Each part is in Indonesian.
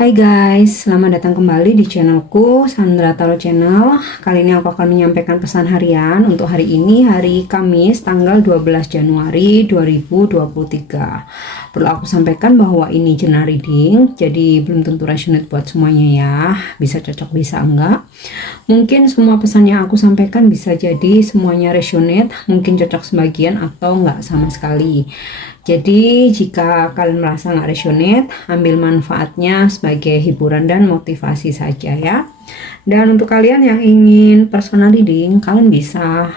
Hai guys, selamat datang kembali di channelku Sandra Tarot Channel. Kali ini aku akan menyampaikan pesan harian untuk hari ini, hari Kamis tanggal 12 Januari 2023. Perlu aku sampaikan bahwa ini general reading, jadi belum tentu resonate buat semuanya ya. Bisa cocok, bisa enggak. Mungkin semua pesan yang aku sampaikan bisa jadi semuanya resonate, mungkin cocok sebagian atau enggak sama sekali. Jadi jika kalian merasa nggak resonate, ambil manfaatnya sebagai hiburan dan motivasi saja ya. Dan untuk kalian yang ingin personal reading, kalian bisa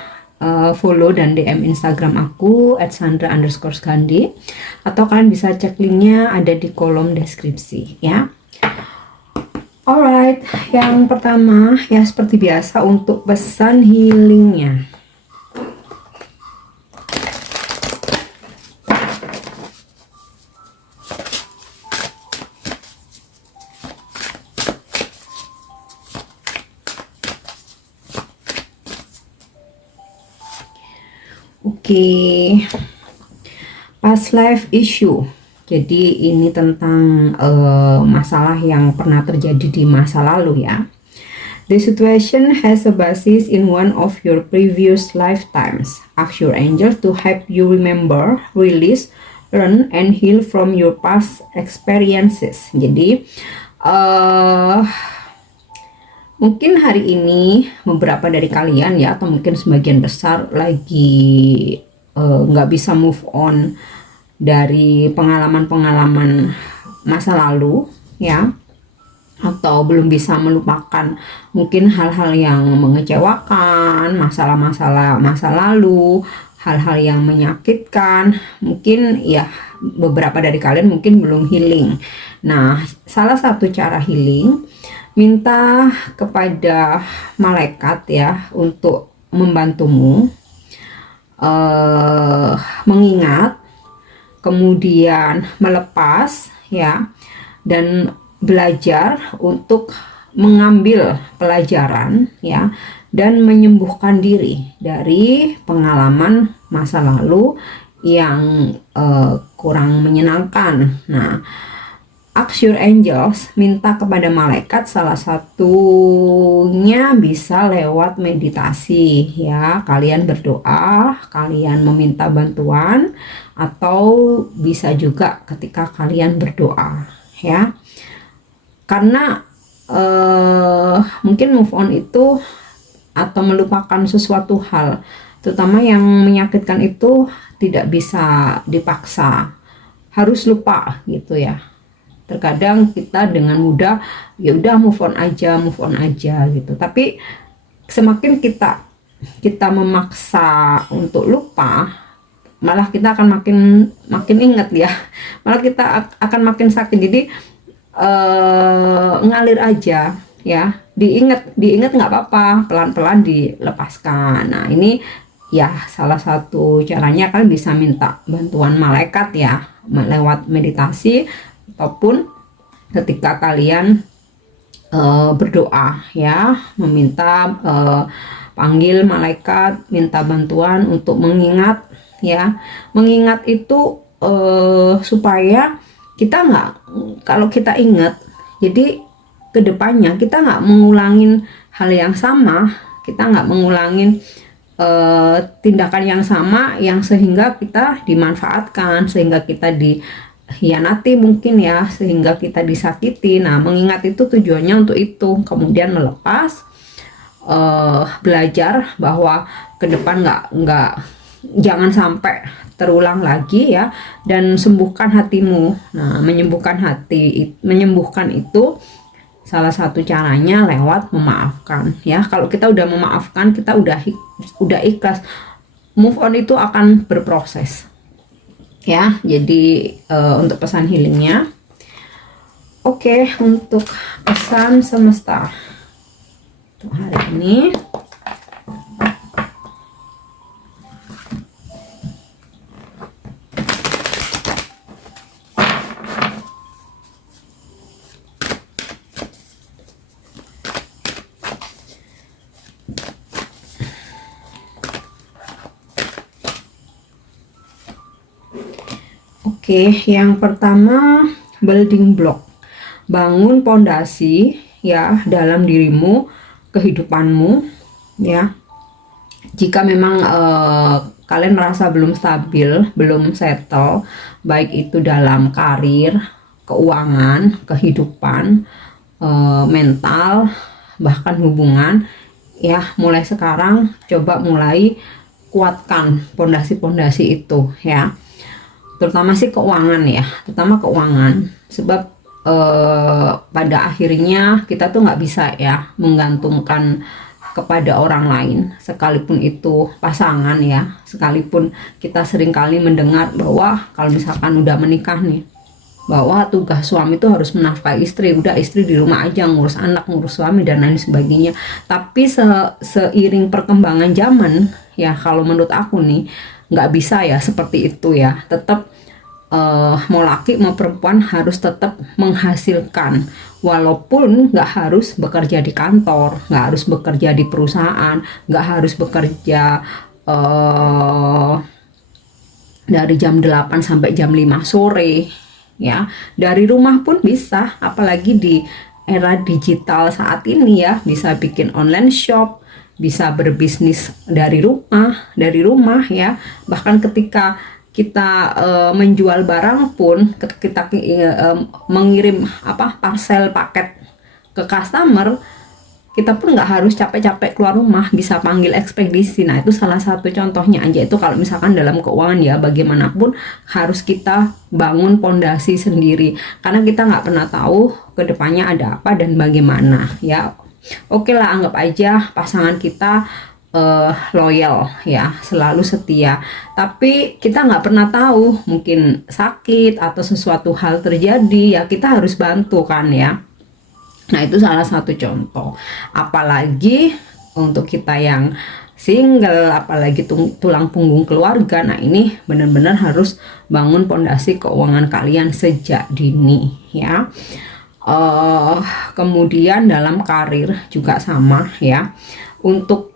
follow dan DM Instagram aku @sandra_gandhi, atau kalian bisa cek linknya ada di kolom deskripsi ya. Alright, yang pertama ya seperti biasa untuk pesan healingnya. Oke, past life issue. Jadi ini tentang masalah yang pernah terjadi di masa lalu ya. The situation has a basis in one of your previous lifetimes. Ask your angel to help you remember, release, learn, and heal from your past experiences. Jadi mungkin hari ini beberapa dari kalian ya, atau mungkin sebagian besar lagi nggak bisa move on dari pengalaman-pengalaman masa lalu ya, atau belum bisa melupakan mungkin hal-hal yang mengecewakan, masalah-masalah masa lalu, hal-hal yang menyakitkan. Mungkin ya beberapa dari kalian mungkin belum healing. Nah, salah satu cara healing, minta kepada malaikat ya untuk membantumu mengingat, kemudian melepas ya, dan belajar untuk mengambil pelajaran ya, dan menyembuhkan diri dari pengalaman masa lalu yang kurang menyenangkan. Nah, ask your angels, minta kepada malaikat, salah satunya bisa lewat meditasi ya. Kalian berdoa, kalian meminta bantuan, atau bisa juga ketika kalian berdoa ya. Karena mungkin move on itu atau melupakan sesuatu hal, terutama yang menyakitkan itu, tidak bisa dipaksa, harus lupa gitu ya. Terkadang kita dengan mudah ya udah move on aja gitu, tapi semakin kita memaksa untuk lupa, malah kita akan makin ingat ya, malah kita akan makin sakit. Jadi ngalir aja ya, diingat nggak apa-apa, pelan-pelan dilepaskan. Nah, ini ya salah satu caranya, kalian bisa minta bantuan malaikat ya lewat meditasi, ataupun ketika kalian berdoa ya, meminta panggil malaikat, minta bantuan untuk mengingat ya. Mengingat itu supaya kita nggak, kalau kita ingat, jadi kedepannya kita nggak mengulangin hal yang sama, kita nggak mengulangin tindakan yang sama yang sehingga kita dimanfaatkan, sehingga kita hianati mungkin ya, sehingga kita disakiti. Nah, mengingat itu tujuannya untuk itu, kemudian melepas, belajar bahwa ke depan jangan sampai terulang lagi ya, dan sembuhkan hatimu. Nah, menyembuhkan itu salah satu caranya lewat memaafkan ya. Kalau kita udah memaafkan, kita udah ikhlas, move on itu akan berproses ya. Jadi untuk pesan healingnya. Oke, untuk pesan semesta untuk hari ini, oke, yang pertama building block. bangun pondasi ya dalam dirimu, kehidupanmu ya. Jika memang kalian merasa belum stabil, belum settle, baik itu dalam karir, keuangan, kehidupan, mental, bahkan hubungan, ya mulai sekarang coba mulai kuatkan pondasi-pondasi itu ya. Terutama sih keuangan ya, terutama keuangan, sebab pada akhirnya kita tuh nggak bisa ya menggantungkan kepada orang lain, sekalipun itu pasangan ya, sekalipun kita seringkali mendengar bahwa kalau misalkan udah menikah nih, bahwa tugas suami itu harus menafkahi istri, udah istri di rumah aja ngurus anak, ngurus suami dan lain sebagainya. Tapi seiring perkembangan zaman ya, kalau menurut aku nih nggak bisa ya seperti itu ya. Tetap mau laki mau perempuan harus tetap menghasilkan, walaupun nggak harus bekerja di kantor, nggak harus bekerja di perusahaan, nggak harus bekerja dari jam 8 sampai jam 5 sore ya, dari rumah pun bisa. Apalagi di era digital saat ini ya, bisa bikin online shop, bisa berbisnis dari rumah ya. Bahkan ketika kita menjual barang pun, kita mengirim parcel paket ke customer, kita pun nggak harus capek-capek keluar rumah, bisa panggil ekspedisi. Nah itu salah satu contohnya aja. Itu kalau misalkan dalam keuangan ya, bagaimanapun harus kita bangun pondasi sendiri, karena kita nggak pernah tahu kedepannya ada apa dan bagaimana ya. Oke lah, anggap aja pasangan kita loyal ya, selalu setia, tapi kita nggak pernah tahu, mungkin sakit atau sesuatu hal terjadi ya, kita harus bantu kan ya. Nah itu salah satu contoh. Apalagi untuk kita yang single, apalagi tulang punggung keluarga, nah ini benar-benar harus bangun pondasi keuangan kalian sejak dini ya. Kemudian dalam karir juga sama ya, untuk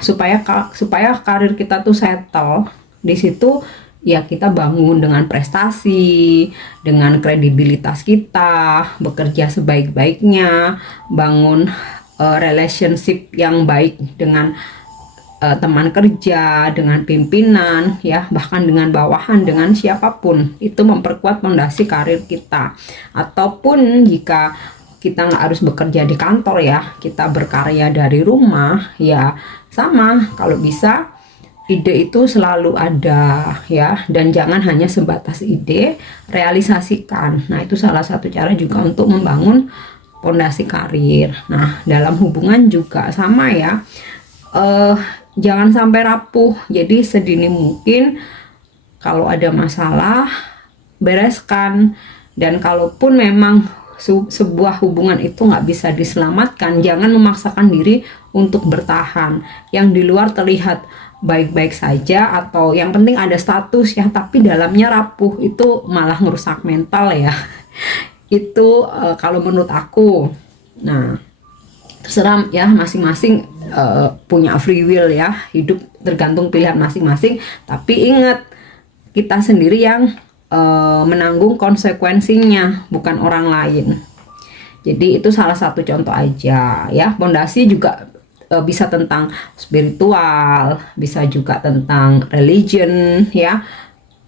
supaya karir kita tuh settle di situ ya, kita bangun dengan prestasi, dengan kredibilitas kita, bekerja sebaik-baiknya, bangun relationship yang baik dengan teman kerja, dengan pimpinan ya, bahkan dengan bawahan, dengan siapapun. Itu memperkuat fondasi karir kita. Ataupun jika kita nggak harus bekerja di kantor ya, kita berkarya dari rumah ya, sama. Kalau bisa ide itu selalu ada ya, dan jangan hanya sebatas ide, realisasikan. Nah itu salah satu cara juga untuk membangun fondasi karir. Nah dalam hubungan juga sama ya, jangan sampai rapuh. Jadi sedini mungkin kalau ada masalah bereskan, dan kalaupun memang sebuah hubungan itu nggak bisa diselamatkan, jangan memaksakan diri untuk bertahan. Yang di luar terlihat baik-baik saja, atau yang penting ada status ya, tapi dalamnya rapuh, itu malah ngerusak mental ya. Itu kalau menurut aku. Nah terserah ya, masing-masing punya free will ya, hidup tergantung pilihan masing-masing. Tapi ingat, kita sendiri yang menanggung konsekuensinya, bukan orang lain. Jadi itu salah satu contoh aja ya. Fondasi juga bisa tentang spiritual, bisa juga tentang religion ya.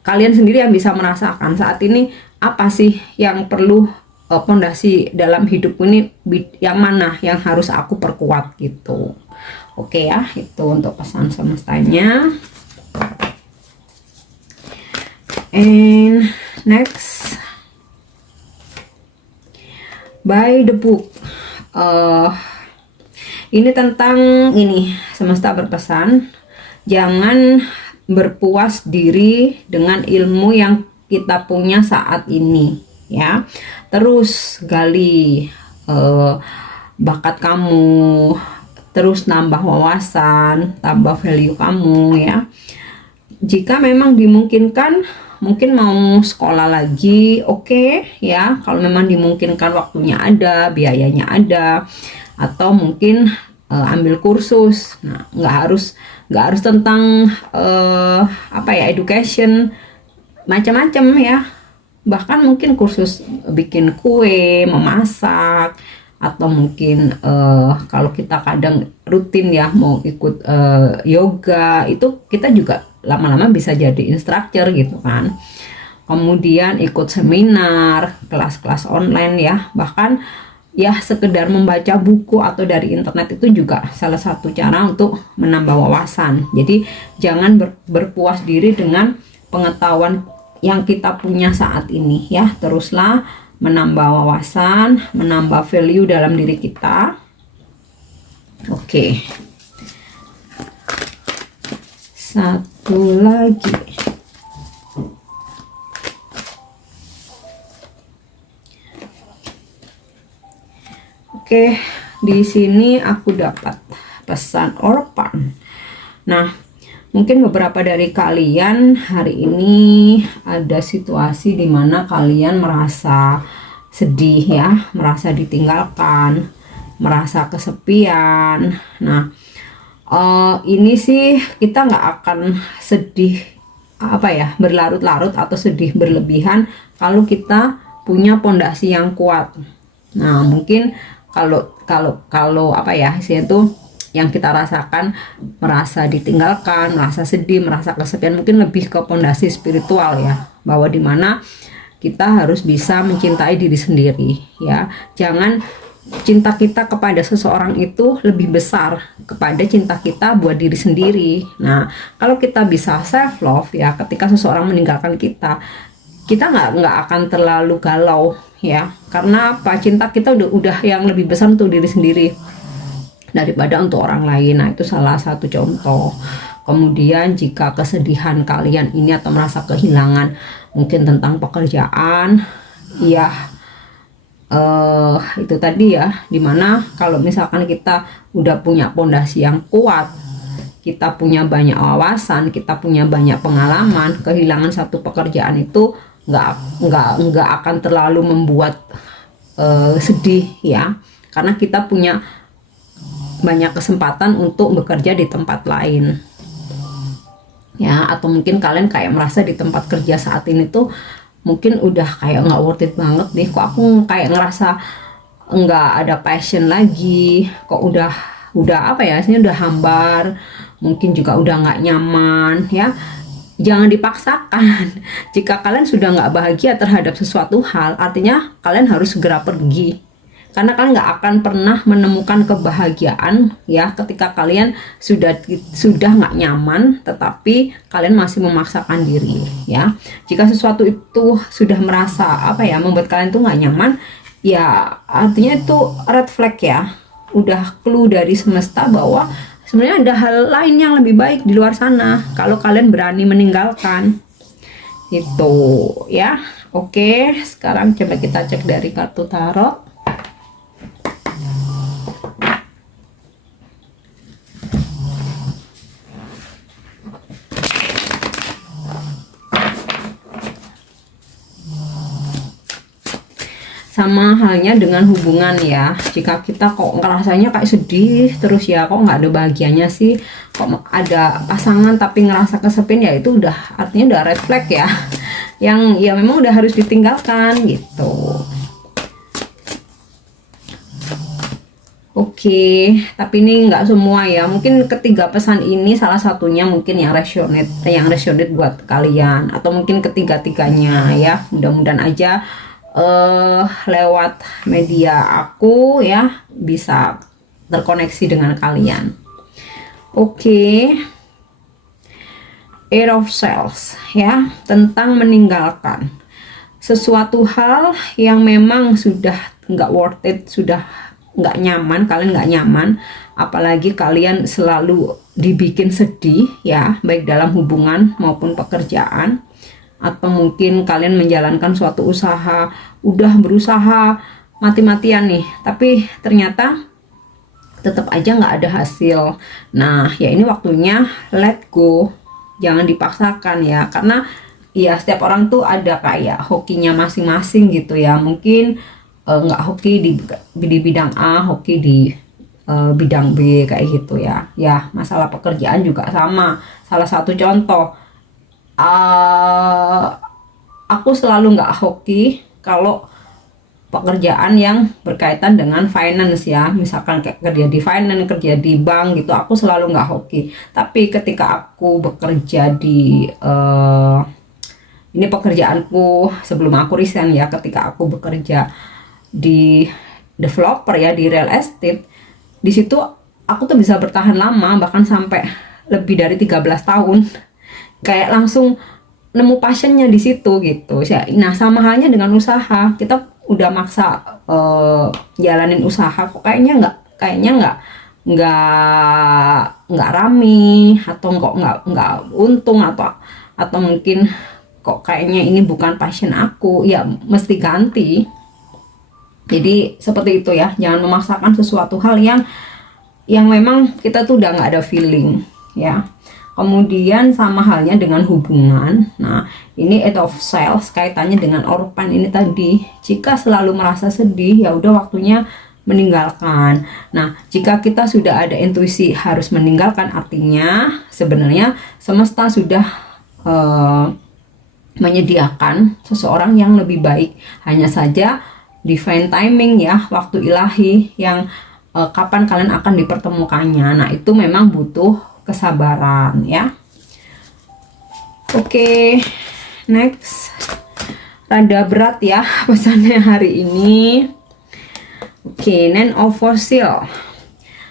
Kalian sendiri yang bisa merasakan saat ini apa sih yang perlu fondasi dalam hidup ini, yang mana yang harus aku perkuat gitu. Oke ya, itu untuk pesan semestanya. And next, by the book. Ini tentang ini, semesta berpesan, jangan berpuas diri dengan ilmu yang kita punya saat ini ya. Terus gali bakat kamu, terus nambah wawasan, tambah value kamu ya. Jika memang dimungkinkan, mungkin mau sekolah lagi, oke ya. Kalau memang dimungkinkan, waktunya ada, biayanya ada, atau mungkin ambil kursus. Nah nggak harus tentang education, macam-macam ya. bahkan mungkin kursus bikin kue, memasak, atau mungkin kalau kita kadang rutin ya mau ikut yoga, itu kita juga lama-lama bisa jadi instruktur gitu kan. Kemudian ikut seminar, kelas-kelas online ya, bahkan ya sekedar membaca buku atau dari internet itu juga salah satu cara untuk menambah wawasan. Jadi jangan berpuas diri dengan pengetahuan yang kita punya saat ini ya, teruslah menambah wawasan, menambah value dalam diri kita. Oke, satu lagi. Oke, di sini aku dapat pesan Orpan. Nah, mungkin beberapa dari kalian hari ini ada situasi di mana kalian merasa sedih ya, merasa ditinggalkan, merasa kesepian. Nah, ini sih kita nggak akan sedih apa ya, berlarut-larut atau sedih berlebihan kalau kita punya pondasi yang kuat. Nah, mungkin kalau apa ya, itu yang kita rasakan, merasa ditinggalkan, merasa sedih, merasa kesepian, mungkin lebih ke pondasi spiritual ya, bahwa dimana kita harus bisa mencintai diri sendiri ya. Jangan cinta kita kepada seseorang itu lebih besar kepada cinta kita buat diri sendiri. Nah, kalau kita bisa self love ya, ketika seseorang meninggalkan kita nggak akan terlalu galau ya, karena apa, cinta kita udah yang lebih besar untuk diri sendiri daripada untuk orang lain. Nah, itu salah satu contoh. Kemudian jika kesedihan kalian ini atau merasa kehilangan mungkin tentang pekerjaan ya, itu tadi ya, dimana kalau misalkan kita udah punya pondasi yang kuat, kita punya banyak wawasan, kita punya banyak pengalaman, kehilangan satu pekerjaan itu nggak akan terlalu membuat sedih ya, karena kita punya banyak kesempatan untuk bekerja di tempat lain ya. Atau mungkin kalian kayak merasa di tempat kerja saat ini tuh mungkin udah kayak nggak worth it banget nih, kok aku kayak ngerasa nggak ada passion lagi, kok udah apa ya, ini udah hambar, mungkin juga udah nggak nyaman ya. Jangan dipaksakan. Jika kalian sudah nggak bahagia terhadap sesuatu hal, artinya kalian harus segera pergi, karena kalian nggak akan pernah menemukan kebahagiaan ya ketika kalian sudah nggak nyaman tetapi kalian masih memaksakan diri ya. Jika sesuatu itu sudah merasa apa ya, membuat kalian tuh nggak nyaman ya, artinya itu red flag ya, udah clue dari semesta bahwa sebenarnya ada hal lain yang lebih baik di luar sana kalau kalian berani meninggalkan itu ya. Oke, sekarang coba kita cek dari kartu tarot. Sama halnya dengan hubungan ya, jika kita kok ngerasanya kayak sedih terus ya, kok nggak ada bahagianya sih, kok ada pasangan tapi ngerasa kesepian, ya itu udah artinya udah red flag ya, yang ya memang udah harus ditinggalkan gitu. Oke, tapi ini nggak semua ya, mungkin ketiga pesan ini salah satunya mungkin yang resonate buat kalian, atau mungkin ketiga-tiganya ya. Mudah-mudahan aja lewat media aku ya bisa terkoneksi dengan kalian. Oke. Eight of Swords ya, tentang meninggalkan sesuatu hal yang memang sudah nggak worth it, sudah nggak nyaman, kalian nggak nyaman, apalagi kalian selalu dibikin sedih ya, baik dalam hubungan maupun pekerjaan. Atau mungkin kalian menjalankan suatu usaha, udah berusaha mati-matian nih, tapi ternyata tetap aja nggak ada hasil. Nah ya, ini waktunya let go, jangan dipaksakan ya, karena ya setiap orang tuh ada kayak hokinya masing-masing gitu ya. Mungkin nggak hoki di bidang A, hoki di bidang B kayak gitu ya. Ya masalah pekerjaan juga sama. Salah satu contoh, aku selalu nggak hoki kalau pekerjaan yang berkaitan dengan finance ya, misalkan kayak kerja di finance, kerja di bank gitu, aku selalu nggak hoki. Tapi ketika aku bekerja di ini pekerjaanku sebelum aku resign ya, ketika aku bekerja di developer ya, di real estate, di situ aku tuh bisa bertahan lama, bahkan sampai lebih dari 13 tahun, kayak langsung nemu passionnya di situ gitu. Nah sama halnya dengan usaha, kita udah maksa jalanin usaha kok kayaknya nggak rame, atau kok nggak untung, atau mungkin kok kayaknya ini bukan passion aku, ya mesti ganti. Jadi seperti itu ya, jangan memaksakan sesuatu hal yang memang kita tuh udah nggak ada feeling ya. Kemudian sama halnya dengan hubungan. Nah, ini 8 of Sales kaitannya dengan Orpan ini tadi. Jika selalu merasa sedih, ya udah waktunya meninggalkan. Nah, jika kita sudah ada intuisi harus meninggalkan, artinya sebenarnya semesta sudah menyediakan seseorang yang lebih baik. Hanya saja divine timing ya, waktu ilahi yang kapan kalian akan dipertemukannya. Nah, itu memang butuh kesabaran ya. Oke, next. Rada berat ya pesannya hari ini. Oke, Nine of Fossil.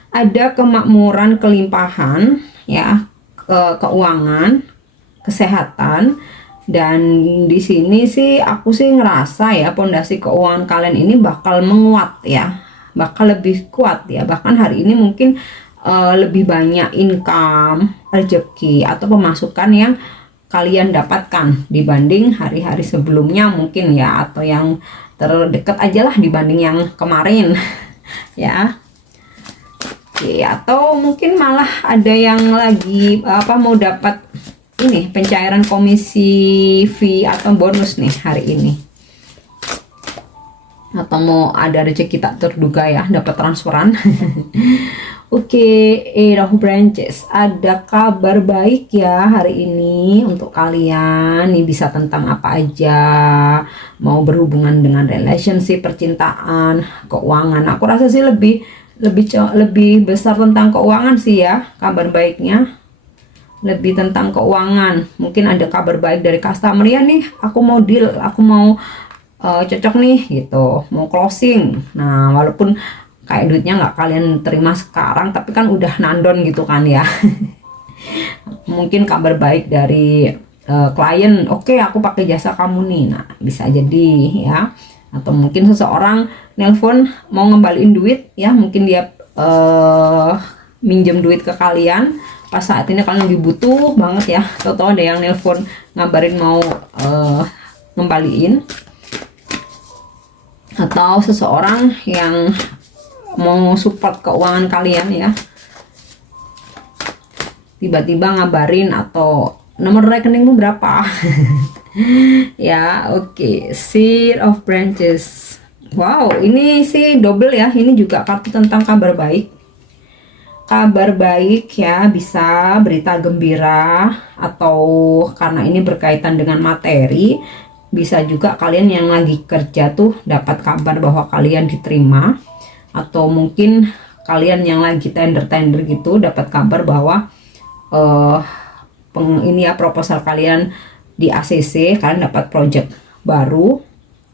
Ada kemakmuran, kelimpahan ya, keuangan, kesehatan, dan di sini sih aku sih ngerasa ya pondasi keuangan kalian ini bakal menguat ya, bakal lebih kuat ya. Bahkan hari ini mungkin lebih banyak income, rezeki atau pemasukan yang kalian dapatkan dibanding hari-hari sebelumnya mungkin ya, atau yang terdekat aja lah dibanding yang kemarin ya. Oke, atau mungkin malah ada yang lagi mau dapat ini pencairan komisi fee atau bonus nih hari ini, atau mau ada rezeki tak terduga ya, dapat transferan. Oke, Eight of Branches, ada kabar baik ya hari ini untuk kalian. Ini bisa tentang apa aja, mau berhubungan dengan relationship, percintaan, keuangan. Aku rasa sih lebih besar tentang keuangan sih ya, kabar baiknya. Lebih tentang keuangan. Mungkin ada kabar baik dari customer ya nih, aku mau deal, aku mau cocok nih gitu, mau closing. Nah, walaupun kayak duitnya nggak kalian terima sekarang, tapi kan udah nandon gitu kan ya. Mungkin kabar baik dari klien, oke, aku pakai jasa kamu nih. Nah, bisa jadi ya. Atau mungkin seseorang nelpon mau ngembaliin duit ya, mungkin dia minjem duit ke kalian pas saat ini kalian lagi butuh banget ya, atau ada yang nelpon ngabarin mau ngembaliin, atau seseorang yang mau support keuangan kalian ya, tiba-tiba ngabarin, atau nomor rekeningmu berapa. Ya, oke. Seed of Branches. Wow, ini sih double ya, ini juga kartu tentang kabar baik. Kabar baik ya, bisa berita gembira, atau karena ini berkaitan dengan materi, bisa juga kalian yang lagi kerja tuh dapat kabar bahwa kalian diterima, atau mungkin kalian yang lagi tender gitu dapat kabar bahwa ini ya proposal kalian di ACC, kalian dapat project baru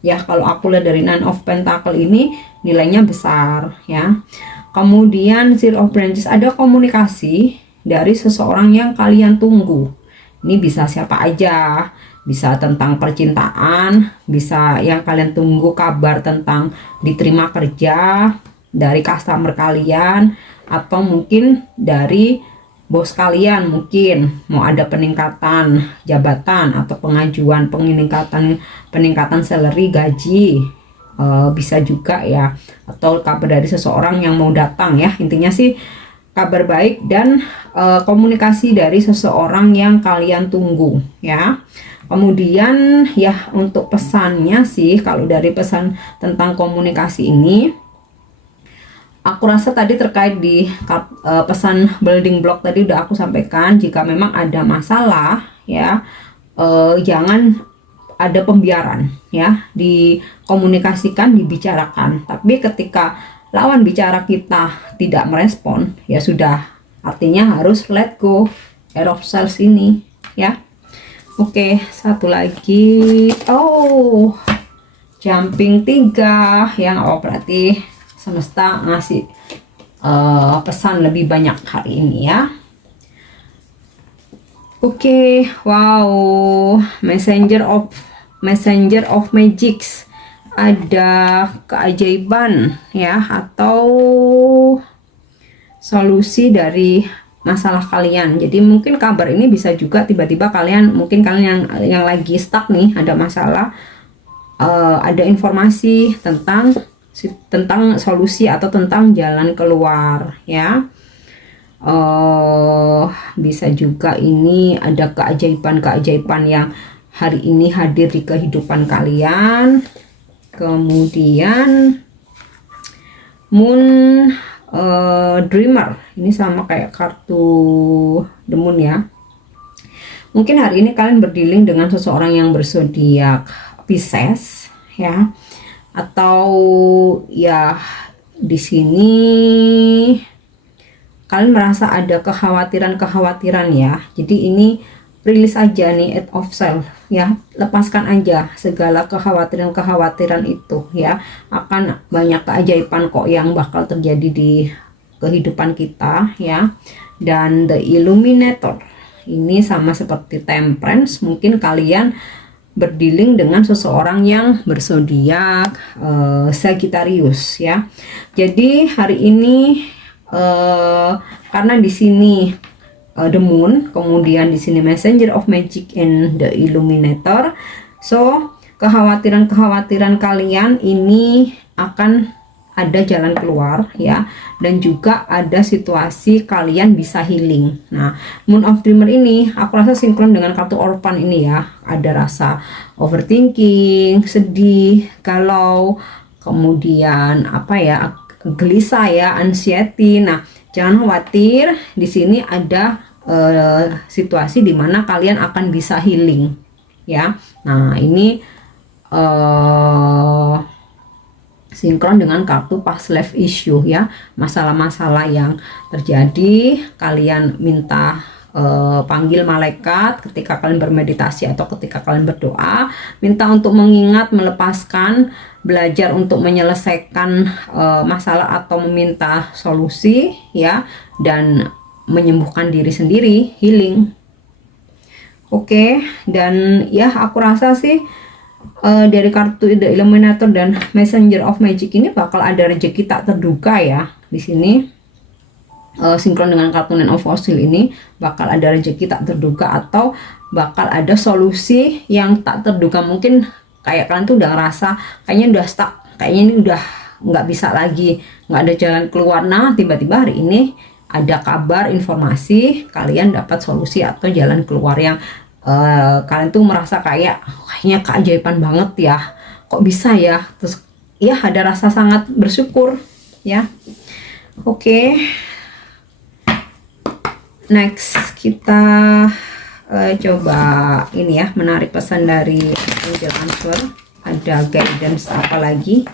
ya. Kalau aku lihat dari Nine of Pentacle ini nilainya besar ya. Kemudian Seed of Branches, ada komunikasi dari seseorang yang kalian tunggu. Ini bisa siapa aja, bisa tentang percintaan, bisa yang kalian tunggu kabar tentang diterima kerja dari customer kalian, atau mungkin dari bos kalian, mungkin mau ada peningkatan jabatan atau peningkatan salary, gaji, bisa juga ya, atau kabar dari seseorang yang mau datang ya. Intinya sih kabar baik dan komunikasi dari seseorang yang kalian tunggu ya. Kemudian ya untuk pesannya sih, kalau dari pesan tentang komunikasi ini, aku rasa tadi terkait di pesan building block tadi udah aku sampaikan. Jika memang ada masalah ya, jangan ada pembiaran ya, dikomunikasikan, dibicarakan. Tapi ketika lawan bicara kita tidak merespon, ya sudah, artinya harus let go of self ini ya. Oke, satu lagi. Oh, jumping 3 yang berarti semesta ngasih pesan lebih banyak hari ini ya. Oke, wow, messenger of magics, ada keajaiban ya, atau solusi dari masalah kalian. Jadi mungkin kabar ini bisa juga tiba-tiba kalian yang lagi stuck nih, ada masalah, ada informasi tentang solusi atau tentang jalan keluar ya. Bisa juga ini ada keajaiban yang hari ini hadir di kehidupan kalian. Kemudian Moon Dreamer, ini sama kayak kartu The Moon ya. Mungkin hari ini kalian berdealing dengan seseorang yang berzodiak Pisces ya, atau ya di sini kalian merasa ada kekhawatiran ya. Jadi ini rilis aja nih, out of self ya, lepaskan aja segala kekhawatiran itu ya. Akan banyak keajaiban kok yang bakal terjadi di kehidupan kita ya. Dan the Illuminator ini sama seperti Temperance, mungkin kalian berdealing dengan seseorang yang berzodiak Sagittarius ya. Jadi hari ini karena di sini The Moon, kemudian di sini Messenger of Magic and the Illuminator, so kekhawatiran kalian ini akan ada jalan keluar ya, dan juga ada situasi kalian bisa healing. Nah, Moon of Dreamer ini aku rasa sinkron dengan kartu Orphan ini ya. Ada rasa overthinking, sedih, galau, kemudian apa ya, gelisah ya, anxiety. Nah, jangan khawatir, di sini ada situasi dimana kalian akan bisa healing ya. Nah, ini sinkron dengan kartu past life issue ya, masalah-masalah yang terjadi. Kalian minta panggil malaikat ketika kalian bermeditasi atau ketika kalian berdoa, minta untuk mengingat, melepaskan, belajar untuk menyelesaikan masalah atau meminta solusi ya, dan menyembuhkan diri sendiri, healing. Oke, dan ya aku rasa sih dari kartu The Illuminator dan Messenger of Magic ini bakal ada rezeki tak terduga ya. Di sini sinkron dengan kartu Nine of Fossil ini bakal ada rezeki tak terduga, atau bakal ada solusi yang tak terduga. Mungkin kayak kalian tuh udah ngerasa kayaknya udah stuck, kayaknya ini udah nggak bisa lagi, nggak ada jalan keluar. Nah, tiba-tiba hari ini ada kabar, informasi, kalian dapat solusi atau jalan keluar yang kalian tuh merasa kayaknya keajaiban banget ya, kok bisa ya, terus ya ada rasa sangat bersyukur ya. Oke, next kita coba ini ya, menarik pesan dari Angel Answer. Ada guidance apa lagi?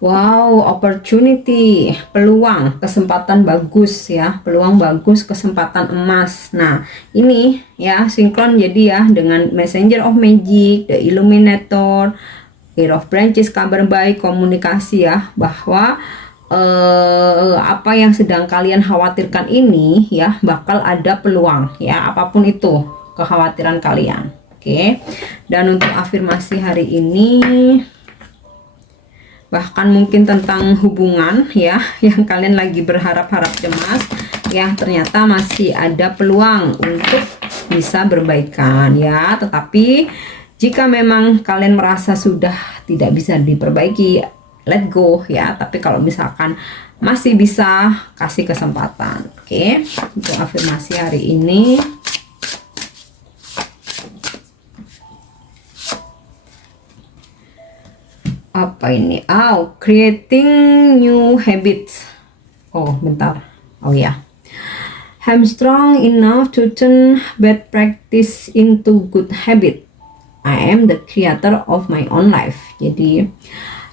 Wow, opportunity, peluang, kesempatan bagus ya, peluang bagus, kesempatan emas. Nah, ini ya sinkron jadi ya dengan Messenger of Magic, The Illuminator, Pair of Branches, kabar baik, komunikasi ya, bahwa apa yang sedang kalian khawatirkan ini ya bakal ada peluang ya, apapun itu kekhawatiran kalian. Oke. Dan untuk afirmasi hari ini, bahkan mungkin tentang hubungan ya, yang kalian lagi berharap-harap cemas ya, ternyata masih ada peluang untuk bisa berbaikan ya. Tetapi jika memang kalian merasa sudah tidak bisa diperbaiki, let go ya. Tapi kalau misalkan masih bisa, kasih kesempatan. Oke, untuk afirmasi hari ini. Apa ini? Oh, creating new habits. Oh, bentar. Oh ya. I'm strong enough to turn bad practice into good habit. I am the creator of my own life. Jadi,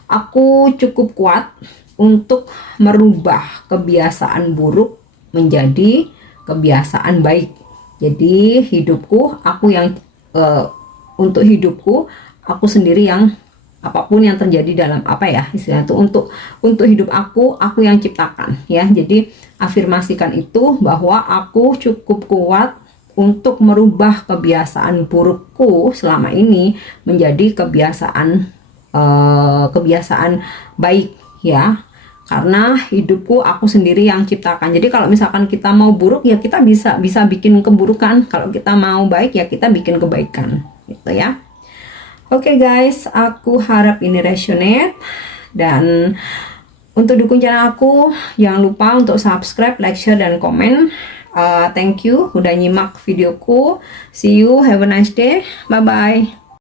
aku cukup kuat untuk merubah kebiasaan buruk menjadi kebiasaan baik. Jadi, hidupku, untuk hidupku, aku sendiri yang apapun yang terjadi dalam istilah itu untuk hidup aku yang ciptakan ya. Jadi afirmasikan itu bahwa aku cukup kuat untuk merubah kebiasaan burukku selama ini menjadi kebiasaan baik ya, karena hidupku aku sendiri yang ciptakan. Jadi kalau misalkan kita mau buruk ya kita bisa bikin keburukan, kalau kita mau baik ya kita bikin kebaikan gitu ya. Oke guys, aku harap ini resonate, dan untuk dukung channel aku jangan lupa untuk subscribe, like, share, dan komen. Thank you udah nyimak videoku. See you, have a nice day, bye bye.